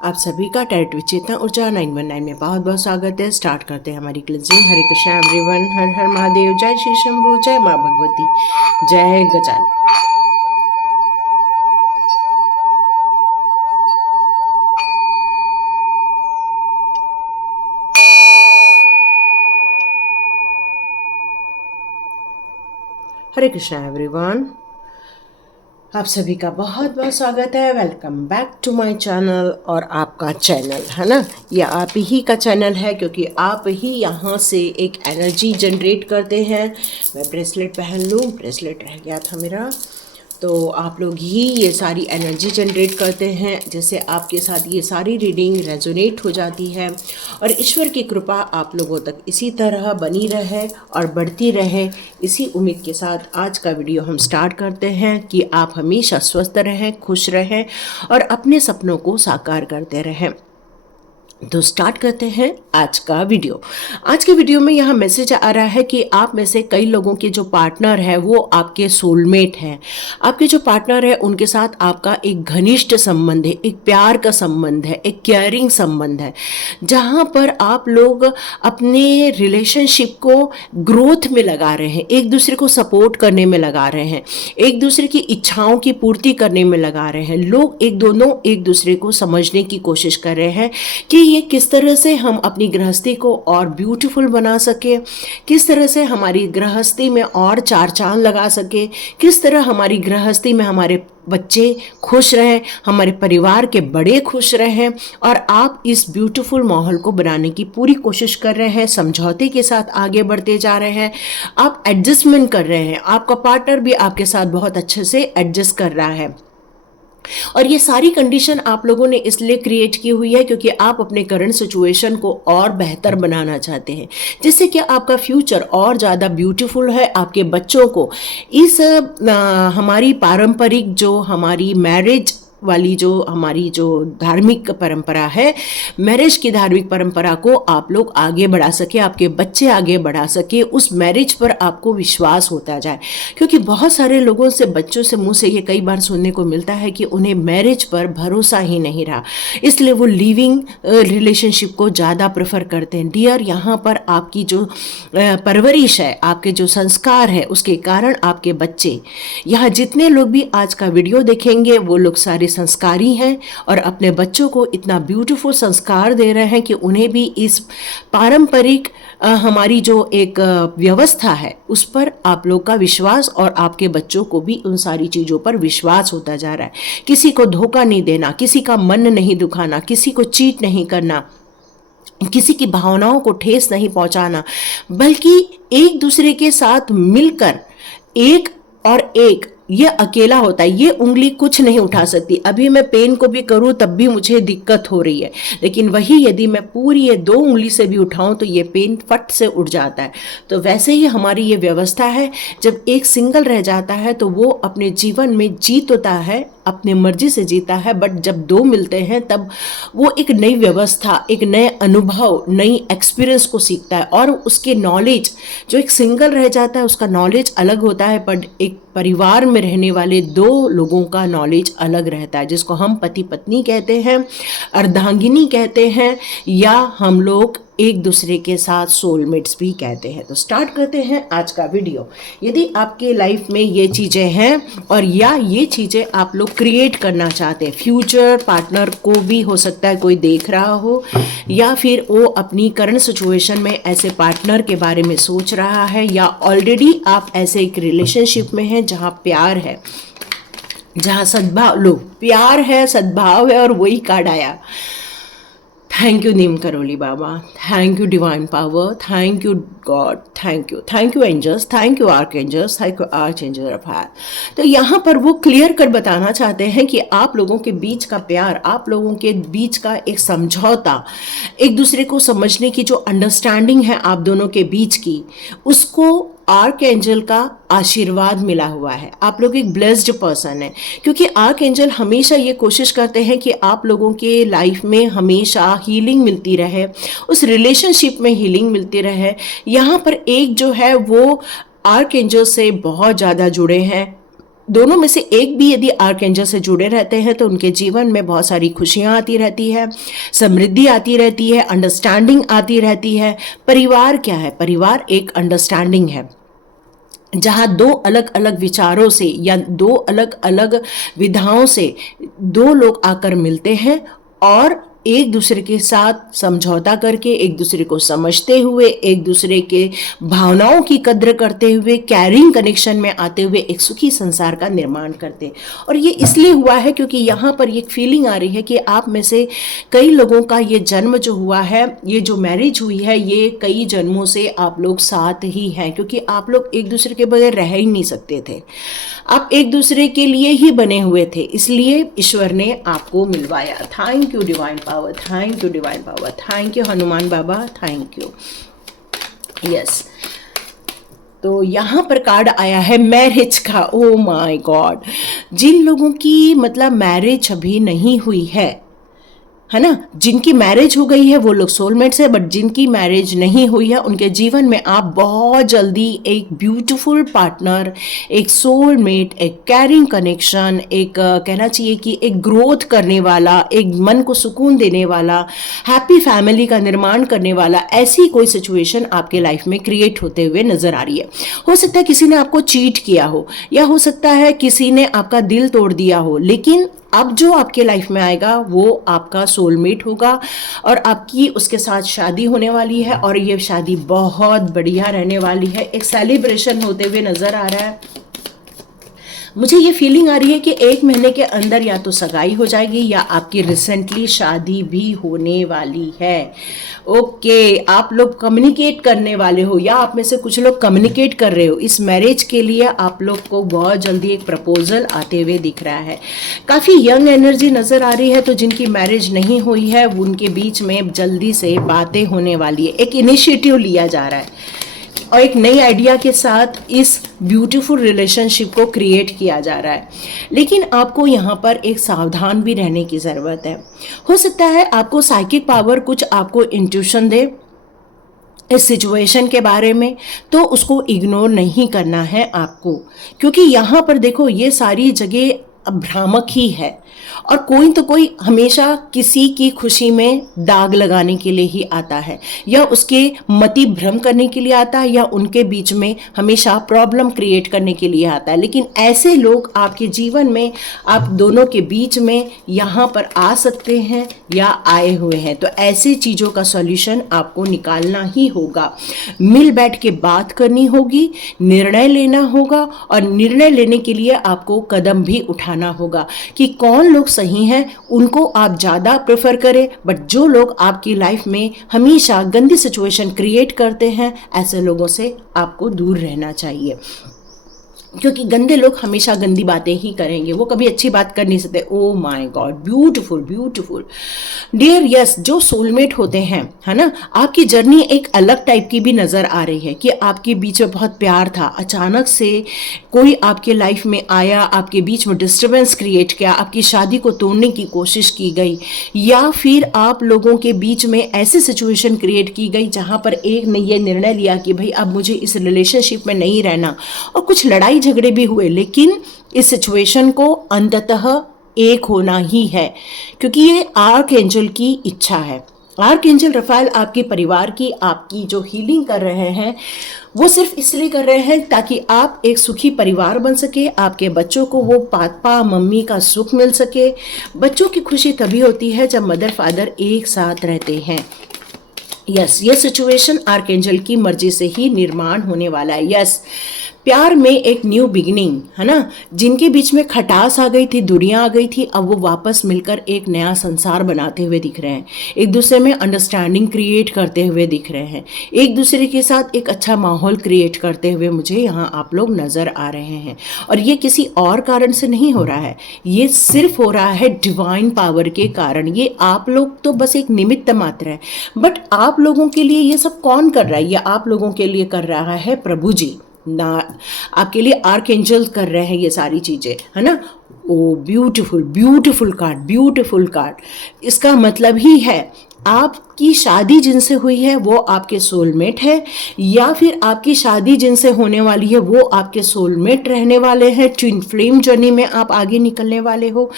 आप सभी का टैरेट विचेतना ऊर्जा 919 में बहुत बहुत स्वागत है। स्टार्ट करते हैं हमारी क्लिनजिंग। हरे कृष्णा एवरीवन, हर हर महादेव, जय श्री शंभू, जय माँ भगवती, जय गजानन। हरे कृष्णा एवरीवन, आप सभी का बहुत बहुत स्वागत है। Welcome back to my channel. और आपका चैनल है ना, ये आप ही का चैनल है, क्योंकि आप ही यहाँ से एक एनर्जी जनरेट करते हैं। मैं ब्रेसलेट पहन लूँ, ब्रेसलेट रह गया था मेरा। तो आप लोग ही ये सारी एनर्जी जनरेट करते हैं, जैसे आपके साथ ये सारी रीडिंग रेजोनेट हो जाती है। और ईश्वर की कृपा आप लोगों तक इसी तरह बनी रहे और बढ़ती रहे, इसी उम्मीद के साथ आज का वीडियो हम स्टार्ट करते हैं कि आप हमेशा स्वस्थ रहें, खुश रहें और अपने सपनों को साकार करते रहें। तो स्टार्ट करते हैं आज का वीडियो। आज के वीडियो में यहाँ मैसेज आ रहा है कि आप में से कई लोगों के जो पार्टनर है वो आपके सोलमेट हैं। आपके जो पार्टनर है उनके साथ आपका एक घनिष्ठ संबंध है, एक प्यार का संबंध है, एक केयरिंग संबंध है, जहाँ पर आप लोग अपने रिलेशनशिप को ग्रोथ में लगा रहे हैं, एक दूसरे को सपोर्ट करने में लगा रहे हैं, एक दूसरे की इच्छाओं की पूर्ति करने में लगा रहे हैं। लोग एक दूसरे को समझने की कोशिश कर रहे हैं कि ये किस तरह से हम अपनी गृहस्थी को और ब्यूटीफुल बना सके, किस तरह से हमारी गृहस्थी में और चार चांद लगा सके, किस तरह हमारी गृहस्थी में हमारे बच्चे खुश रहें, हमारे परिवार के बड़े खुश रहें। और आप इस ब्यूटीफुल माहौल को बनाने की पूरी कोशिश कर रहे हैं, समझौते के साथ आगे बढ़ते जा रहे हैं, आप एडजस्टमेंट कर रहे हैं। आपका पार्टनर भी आपके साथ बहुत अच्छे से एडजस्ट कर रहा है। और ये सारी कंडीशन आप लोगों ने इसलिए क्रिएट की हुई है क्योंकि आप अपने करंट सिचुएशन को और बेहतर बनाना चाहते हैं, जिससे कि आपका फ्यूचर और ज़्यादा ब्यूटीफुल है। आपके बच्चों को इस हमारी पारंपरिक जो हमारी मैरिज वाली जो हमारी जो धार्मिक परंपरा है, मैरिज की धार्मिक परंपरा को आप लोग आगे बढ़ा सके, आपके बच्चे आगे बढ़ा सके, उस मैरिज पर आपको विश्वास होता जाए। क्योंकि बहुत सारे लोगों से, बच्चों से, मुंह से ये कई बार सुनने को मिलता है कि उन्हें मैरिज पर भरोसा ही नहीं रहा, इसलिए वो लिविंग रिलेशनशिप को ज़्यादा प्रेफर करते हैं। डियर, यहाँ पर आपकी जो परवरिश है, आपके जो संस्कार है, उसके कारण आपके बच्चे, यहाँ जितने लोग भी आज का वीडियो देखेंगे वो लोग सारे संस्कारी हैं और अपने बच्चों को इतना ब्यूटीफुल संस्कार दे रहे हैं कि उन्हें भी इस पारंपरिक हमारी जो एक व्यवस्था है उस पर आप लोग का विश्वास, और आपके बच्चों को भी उन सारी चीज़ों पर विश्वास होता जा रहा है। किसी को धोखा नहीं देना, किसी का मन नहीं दुखाना, किसी को चीट नहीं करना, किसी की भावनाओं को ठेस नहीं पहुंचाना, बल्कि एक दूसरे के साथ मिलकर एक और एक, ये अकेला होता है। ये उंगली कुछ नहीं उठा सकती। अभी मैं पेन को भी करूं तब भी मुझे दिक्कत हो रही है, लेकिन वही यदि मैं पूरी ये दो उंगली से भी उठाऊं तो ये पेन फट से उठ जाता है। तो वैसे ही हमारी ये व्यवस्था है, जब एक सिंगल रह जाता है तो वो अपने जीवन में जीत होता है, अपने मर्जी से जीता है, बट जब दो मिलते हैं तब वो एक नई व्यवस्था, एक नए अनुभव, नई एक्सपीरियंस को सीखता है। और उसके नॉलेज, जो एक सिंगल रह जाता है उसका नॉलेज अलग होता है, बट एक परिवार में रहने वाले दो लोगों का नॉलेज अलग रहता है, जिसको हम पति पत्नी कहते हैं, अर्धांगिनी कहते हैं, या हम लोग एक दूसरे के साथ सोलमेट्स भी कहते हैं। तो स्टार्ट करते हैं आज का वीडियो। यदि आपके लाइफ में ये चीज़ें हैं और या ये चीज़ें आप लोग क्रिएट करना चाहते हैं, फ्यूचर पार्टनर को भी हो सकता है कोई देख रहा हो, या फिर वो अपनी करंट सिचुएशन में ऐसे पार्टनर के बारे में सोच रहा है, या ऑलरेडी आप ऐसे एक रिलेशनशिप में हैं जहाँ प्यार है, जहाँ सद्भाव, लो प्यार है, सद्भाव है, और वही कार्ड आया। Thank you Neem Karoli Baba, thank you divine power, thank you God, thank you angels, thank you arch angels, thank you arch angel of heart. तो यहाँ पर वो क्लियर कर बताना चाहते हैं कि आप लोगों के बीच का प्यार, आप लोगों के बीच का एक समझौता, एक दूसरे को समझने की जो अंडरस्टैंडिंग है आप दोनों के बीच की, उसको आर्क एंजल का आशीर्वाद मिला हुआ है। आप लोग एक ब्लेस्ड पर्सन है, क्योंकि आर्क एंजल हमेशा ये कोशिश करते हैं कि आप लोगों के लाइफ में हमेशा हीलिंग मिलती रहे, उस रिलेशनशिप में हीलिंग मिलती रहे। यहाँ पर एक जो है वो आर्क एंजल से बहुत ज़्यादा जुड़े हैं, दोनों में से एक भी यदि आर्कएंजल से जुड़े रहते हैं तो उनके जीवन में बहुत सारी खुशियां आती रहती है, समृद्धि आती रहती है, अंडरस्टैंडिंग आती रहती है। परिवार क्या है? परिवार एक अंडरस्टैंडिंग है, जहाँ दो अलग अलग विचारों से या दो अलग अलग विधाओं से दो लोग आकर मिलते हैं और एक दूसरे के साथ समझौता करके, एक दूसरे को समझते हुए, एक दूसरे के भावनाओं की कद्र करते हुए, कैरिंग कनेक्शन में आते हुए एक सुखी संसार का निर्माण करते हैं। और ये इसलिए हुआ है क्योंकि यहाँ पर ये फीलिंग आ रही है कि आप में से कई लोगों का ये जन्म जो हुआ है, ये जो मैरिज हुई है, ये कई जन्मों से आप लोग साथ ही हैं, क्योंकि आप लोग एक दूसरे के बगैर रह ही नहीं सकते थे। आप एक दूसरे के लिए ही बने हुए थे, इसलिए ईश्वर ने आपको मिलवाया। Thank you divine power, thank you divine power, thank you Hanuman Baba, thank you. Yes, तो यहाँ पर कार्ड आया है मैरिज का। ओ माय गॉड, जिन लोगों की मतलब मैरिज अभी नहीं हुई है ना, जिनकी मैरिज हो गई है वो लोग सोलमेट्स है, बट जिनकी मैरिज नहीं हुई है उनके जीवन में आप बहुत जल्दी एक ब्यूटीफुल पार्टनर, एक सोलमेट, एक कैरिंग कनेक्शन, एक कहना चाहिए कि एक ग्रोथ करने वाला, एक मन को सुकून देने वाला, हैप्पी फैमिली का निर्माण करने वाला, ऐसी कोई सिचुएशन आपके लाइफ में क्रिएट होते हुए नजर आ रही है। हो सकता है किसी ने आपको चीट किया हो, या हो सकता है किसी ने आपका दिल तोड़ दिया हो, लेकिन अब जो आपके लाइफ में आएगा वो आपका सोलमेट होगा और आपकी उसके साथ शादी होने वाली है, और ये शादी बहुत बढ़िया रहने वाली है। एक सेलिब्रेशन होते हुए नजर आ रहा है। मुझे ये फीलिंग आ रही है कि 1 महीने के अंदर या तो सगाई हो जाएगी या आपकी रिसेंटली शादी भी होने वाली है। ओके, आप लोग कम्युनिकेट करने वाले हो, या आप में से कुछ लोग कम्युनिकेट कर रहे हो। इस मैरिज के लिए आप लोग को बहुत जल्दी एक प्रपोजल आते हुए दिख रहा है। काफ़ी यंग एनर्जी नज़र आ रही है, तो जिनकी मैरिज नहीं हुई है उनके बीच में जल्दी से बातें होने वाली है। एक इनिशिएटिव लिया जा रहा है और एक नई आइडिया के साथ इस ब्यूटीफुल रिलेशनशिप को क्रिएट किया जा रहा है। लेकिन आपको यहाँ पर एक सावधान भी रहने की ज़रूरत है। हो सकता है आपको साइकिक पावर कुछ आपको इंट्यूशन दे इस सिचुएशन के बारे में, तो उसको इग्नोर नहीं करना है आपको, क्योंकि यहाँ पर देखो ये सारी जगह भ्रामक ही है, और कोई तो कोई हमेशा किसी की खुशी में दाग लगाने के लिए ही आता है, या उसके मति भ्रम करने के लिए आता है, या उनके बीच में हमेशा प्रॉब्लम क्रिएट करने के लिए आता है। लेकिन ऐसे लोग आपके जीवन में, आप दोनों के बीच में यहाँ पर आ सकते हैं या आए हुए हैं। तो ऐसी चीज़ों का सॉल्यूशन आपको निकालना ही होगा, मिल बैठ के बात करनी होगी, निर्णय लेना होगा, और निर्णय लेने के लिए आपको कदम भी उठाना होगा कि कौन लोग सही हैं उनको आप ज़्यादा प्रेफर करें, बट जो लोग आपकी लाइफ में हमेशा गंदी सिचुएशन क्रिएट करते हैं, ऐसे लोगों से आपको दूर रहना चाहिए, क्योंकि गंदे लोग हमेशा गंदी बातें ही करेंगे, वो कभी अच्छी बात कर नहीं सकते। Oh my God, beautiful beautiful dear. Yes, जो सोलमेट होते हैं, है ना, आपकी जर्नी एक अलग टाइप की भी नज़र आ रही है कि आपके बीच में बहुत प्यार था, अचानक से कोई आपके लाइफ में आया, आपके बीच में डिस्टर्बेंस क्रिएट किया, आपकी शादी को तोड़ने की कोशिश की गई, या फिर आप लोगों के बीच में ऐसी सिचुएशन क्रिएट की गई जहाँ पर एक ने ये निर्णय लिया कि भाई अब मुझे इस रिलेशनशिप में नहीं रहना, और कुछ लड़ाई झगड़े भी हुए, लेकिन इस सिचुएशन को अंततः एक होना ही है, क्योंकि ये आर्क एंजल की इच्छा है। आर्क एंजल रफाएल आपके परिवार की, आपकी जो हीलिंग कर रहे हैं वो सिर्फ इसलिए कर रहे हैं ताकि आप एक सुखी परिवार बन सके, आपके बच्चों को वो पापा मम्मी का सुख मिल सके। बच्चों की खुशी तभी होती है जब मदर फादर एक साथ रहते हैं। यस, ये सिचुएशन आर्क एंजल की मर्जी से ही निर्माण होने वाला है। यस, प्यार में एक न्यू बिगिनिंग, है ना, जिनके बीच में खटास आ गई थी, दूरियां आ गई थी, अब वो वापस मिलकर एक नया संसार बनाते हुए दिख रहे हैं, एक दूसरे में अंडरस्टैंडिंग क्रिएट करते हुए दिख रहे हैं, एक दूसरे के साथ एक अच्छा माहौल क्रिएट करते हुए मुझे यहाँ आप लोग नज़र आ रहे हैं। और ये किसी और कारण से नहीं हो रहा है, ये सिर्फ हो रहा है डिवाइन पावर के कारण। ये आप लोग तो बस एक निमित्त मात्र है, बट आप लोगों के लिए ये सब कौन कर रहा है? ये आप लोगों के लिए कर रहा है प्रभु जी ना, आपके लिए आर्क एंजल कर रहे हैं ये सारी चीज़ें, है ना। ओ beautiful, beautiful card, beautiful card. इसका मतलब ही है आपकी शादी जिनसे हुई है वो आपके सोलमेट है, या फिर आपकी शादी जिनसे होने वाली है वो आपके सोलमेट रहने वाले हैं। ट्विन फ्लेम जर्नी में आप आगे निकलने वाले हो।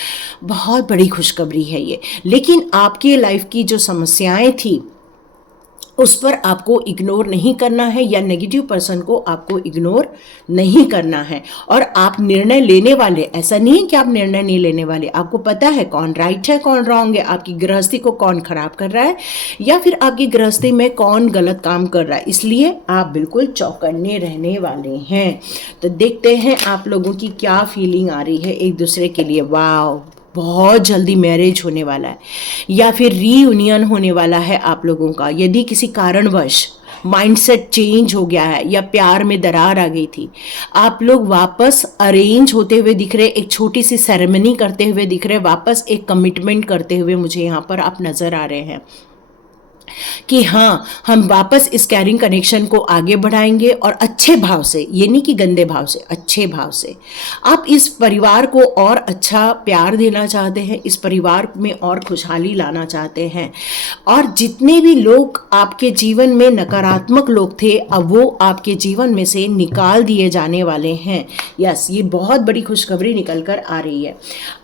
बहुत बड़ी खुशखबरी है ये। लेकिन आपकी लाइफ की जो समस्याएं थी उस पर आपको इग्नोर नहीं करना है, या नेगेटिव पर्सन को आपको इग्नोर नहीं करना है। और आप निर्णय लेने वाले, ऐसा नहीं है कि आप निर्णय नहीं लेने वाले, आपको पता है कौन राइट है कौन रॉन्ग है, आपकी गृहस्थी को कौन खराब कर रहा है, या फिर आपकी गृहस्थी में कौन गलत काम कर रहा है। इसलिए आप बिल्कुल चौकन्ने रहने वाले हैं। तो देखते हैं आप लोगों की क्या फीलिंग आ रही है एक दूसरे के लिए। वाह, बहुत जल्दी मैरिज होने वाला है, या फिर रीयूनियन होने वाला है आप लोगों का। यदि किसी कारणवश माइंडसेट चेंज हो गया है या प्यार में दरार आ गई थी, आप लोग वापस अरेंज होते हुए दिख रहे, एक छोटी सी सेरेमनी करते हुए दिख रहे, वापस एक कमिटमेंट करते हुए मुझे यहाँ पर आप नज़र आ रहे हैं कि हाँ, हम वापस इस कैरिंग कनेक्शन को आगे बढ़ाएंगे। और अच्छे भाव से, ये नहीं कि गंदे भाव से, अच्छे भाव से आप इस परिवार को और अच्छा प्यार देना चाहते हैं, इस परिवार में और खुशहाली लाना चाहते हैं। और जितने भी लोग आपके जीवन में नकारात्मक लोग थे, अब वो आपके जीवन में से निकाल दिए जाने वाले हैं। यस, ये बहुत बड़ी खुशखबरी निकल कर आ रही है।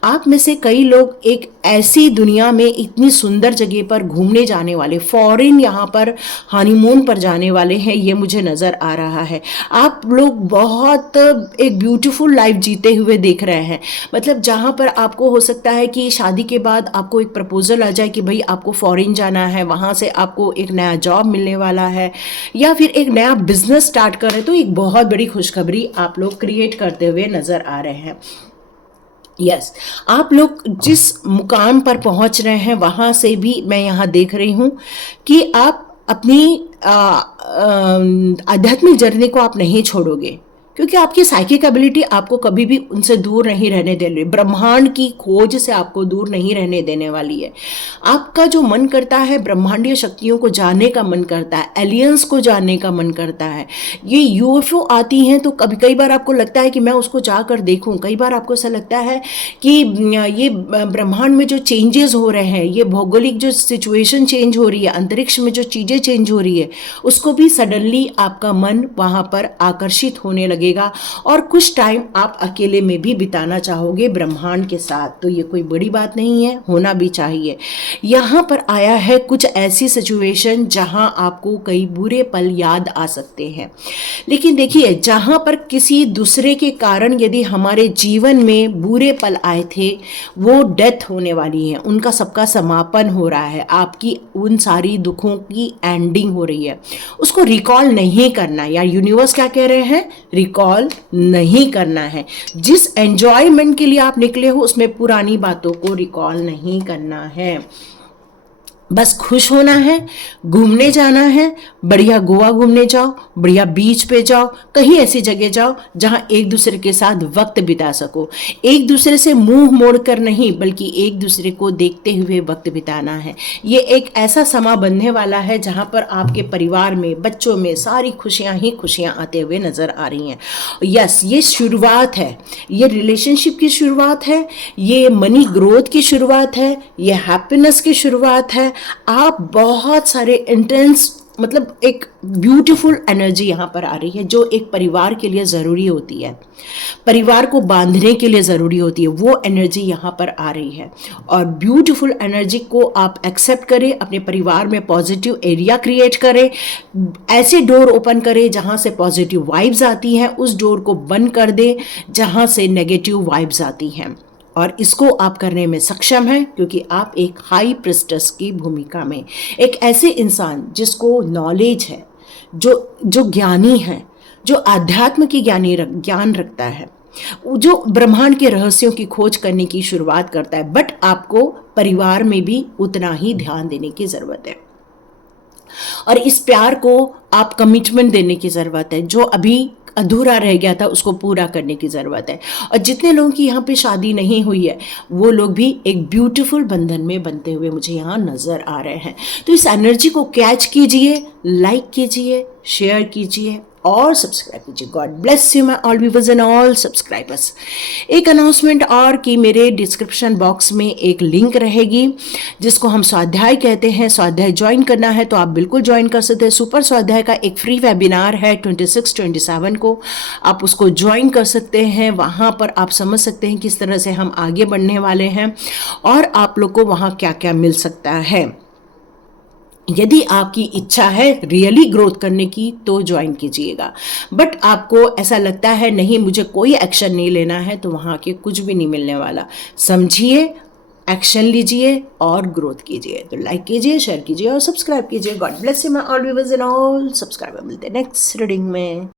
आप में से कई लोग एक ऐसी दुनिया में इतनी सुंदर जगह पर घूमने जाने वाले, फॉरेन यहाँ पर हनीमून पर जाने वाले हैं, ये मुझे नज़र आ रहा है। आप लोग बहुत एक ब्यूटीफुल लाइफ जीते हुए देख रहे हैं। मतलब जहाँ पर आपको हो सकता है कि शादी के बाद आपको एक प्रपोजल आ जाए कि भाई आपको फॉरेन जाना है, वहाँ से आपको एक नया जॉब मिलने वाला है, या फिर एक नया बिजनेस स्टार्ट कर रहे हैं। तो एक बहुत बड़ी खुशखबरी आप लोग क्रिएट करते हुए नज़र आ रहे हैं। यस, आप लोग जिस मुकाम पर पहुंच रहे हैं वहाँ से भी मैं यहाँ देख रही हूँ कि आप अपनी आध्यात्मिक जर्नी को आप नहीं छोड़ोगे, क्योंकि आपकी साइकिक एबिलिटी आपको कभी भी उनसे दूर नहीं रहने दे रही। ब्रह्मांड की खोज से आपको दूर नहीं रहने देने वाली है। आपका जो मन करता है, ब्रह्मांडीय शक्तियों को जानने का मन करता है, एलियंस को जानने का मन करता है। ये यूएफओ आती हैं तो कई बार आपको लगता है कि मैं उसको जाकर देखूं। कई बार आपको ऐसा लगता है कि ये ब्रह्मांड में जो चेंजेस हो रहे हैं, ये भौगोलिक जो सिचुएशन चेंज हो रही है, अंतरिक्ष में जो चीज़ें चेंज हो रही है, उसको भी सडनली आपका मन वहाँ पर आकर्षित होने लगे और कुछ टाइम आप अकेले में भी बिताना चाहोगे ब्रह्मांड के साथ। तो ये कोई बड़ी बात नहीं है, होना भी चाहिए। यहाँ पर आया है कुछ ऐसी सिचुएशन जहाँ आपको कई बुरे पल याद आ सकते हैं। लेकिन देखिए, जहाँ पर किसी दूसरे के कारण यदि हमारे जीवन में बुरे पल आए थे, वो डेथ होने वाली है, उनका सबका समापन हो रहा है, आपकी उन सारी दुखों की एंडिंग हो रही है। उसको रिकॉल नहीं करना, या यूनिवर्स क्या कह रहे हैं, रिकॉल नहीं करना है। जिस एंजॉयमेंट के लिए आप निकले हो उसमें पुरानी बातों को रिकॉल नहीं करना है। बस खुश होना है, घूमने जाना है, बढ़िया गोवा घूमने जाओ, बढ़िया बीच पे जाओ, कहीं ऐसी जगह जाओ जहां एक दूसरे के साथ वक्त बिता सको। एक दूसरे से मुंह मोड़ कर नहीं, बल्कि एक दूसरे को देखते हुए वक्त बिताना है। ये एक ऐसा समा बनने वाला है जहां पर आपके परिवार में, बच्चों में सारी खुशियां ही खुशियां आते हुए नजर आ रही हैं। यस, ये शुरुआत है, ये रिलेशनशिप की शुरुआत है, ये मनी ग्रोथ की शुरुआत है, ये हैप्पीनेस की शुरुआत है। आप बहुत सारे इंटेंस, मतलब एक ब्यूटीफुल एनर्जी यहाँ पर आ रही है जो एक परिवार के लिए ज़रूरी होती है, परिवार को बांधने के लिए ज़रूरी होती है, वो एनर्जी यहाँ पर आ रही है। और ब्यूटीफुल एनर्जी को आप एक्सेप्ट करें, अपने परिवार में पॉजिटिव एरिया क्रिएट करें, ऐसे डोर ओपन करें जहाँ से पॉजिटिव वाइब्स आती हैं, उस डोर को बंद कर दें जहाँ से नेगेटिव वाइब्स आती हैं। और इसको आप करने में सक्षम हैं क्योंकि आप एक हाई प्रिस्टेस की भूमिका में, एक ऐसे इंसान जिसको नॉलेज है, जो ज्ञानी है, जो आध्यात्म की ज्ञान रखता है, जो ब्रह्मांड के रहस्यों की खोज करने की शुरुआत करता है। बट आपको परिवार में भी उतना ही ध्यान देने की ज़रूरत है, और इस प्यार को आप कमिटमेंट देने की ज़रूरत है। जो अभी अधूरा रह गया था उसको पूरा करने की ज़रूरत है। और जितने लोगों की यहाँ पे शादी नहीं हुई है, वो लोग भी एक ब्यूटीफुल बंधन में बनते हुए मुझे यहाँ नज़र आ रहे हैं। तो इस एनर्जी को कैच कीजिए, लाइक कीजिए, शेयर कीजिए और सब्सक्राइब कीजिए। God bless you my all viewers and all subscribers. एक अनाउंसमेंट और कि मेरे डिस्क्रिप्शन बॉक्स में एक लिंक रहेगी जिसको हम स्वाध्याय कहते हैं। स्वाध्याय ज्वाइन करना है तो आप बिल्कुल ज्वाइन कर सकते हैं। सुपर स्वाध्याय का एक फ्री वेबिनार है 26-27 को, आप उसको ज्वाइन कर सकते हैं। वहाँ पर आप समझ सकते हैं किस तरह से हम आगे बढ़ने वाले हैं और आप लोग को वहाँ क्या क्या मिल सकता है। यदि आपकी इच्छा है रियली ग्रोथ करने की तो ज्वाइन कीजिएगा, बट आपको ऐसा लगता है नहीं मुझे कोई एक्शन नहीं लेना है तो वहाँ के कुछ भी नहीं मिलने वाला। समझिए, एक्शन लीजिए और ग्रोथ कीजिए। तो लाइक कीजिए, शेयर कीजिए और सब्सक्राइब कीजिए। God bless you my all viewers and all subscriber. मिलते हैं नेक्स्ट रीडिंग में।